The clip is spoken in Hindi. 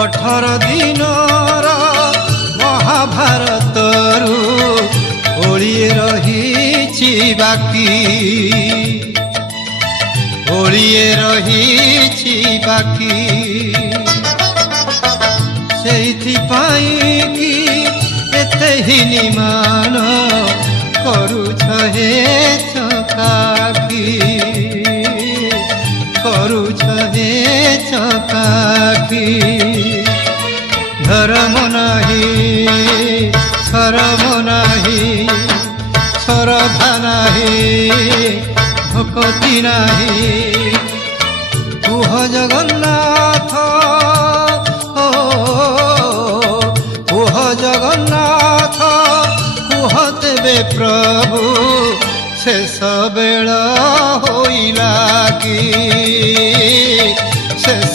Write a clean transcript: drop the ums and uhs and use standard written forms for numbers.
18 दिनर महाभारतरू ओळिए रहिछि बाकी ओळिए रहिछि बाकी सेइथिपाई कि एते हिनिमान करूछ हे चकाकी करूछ हे चकाकी धर्म नाही शरम नाही श्रद्धा नाही भक्ति नाही कुह जगन्नाथ कुह जगन्नाथ कुह तेबे प्रभु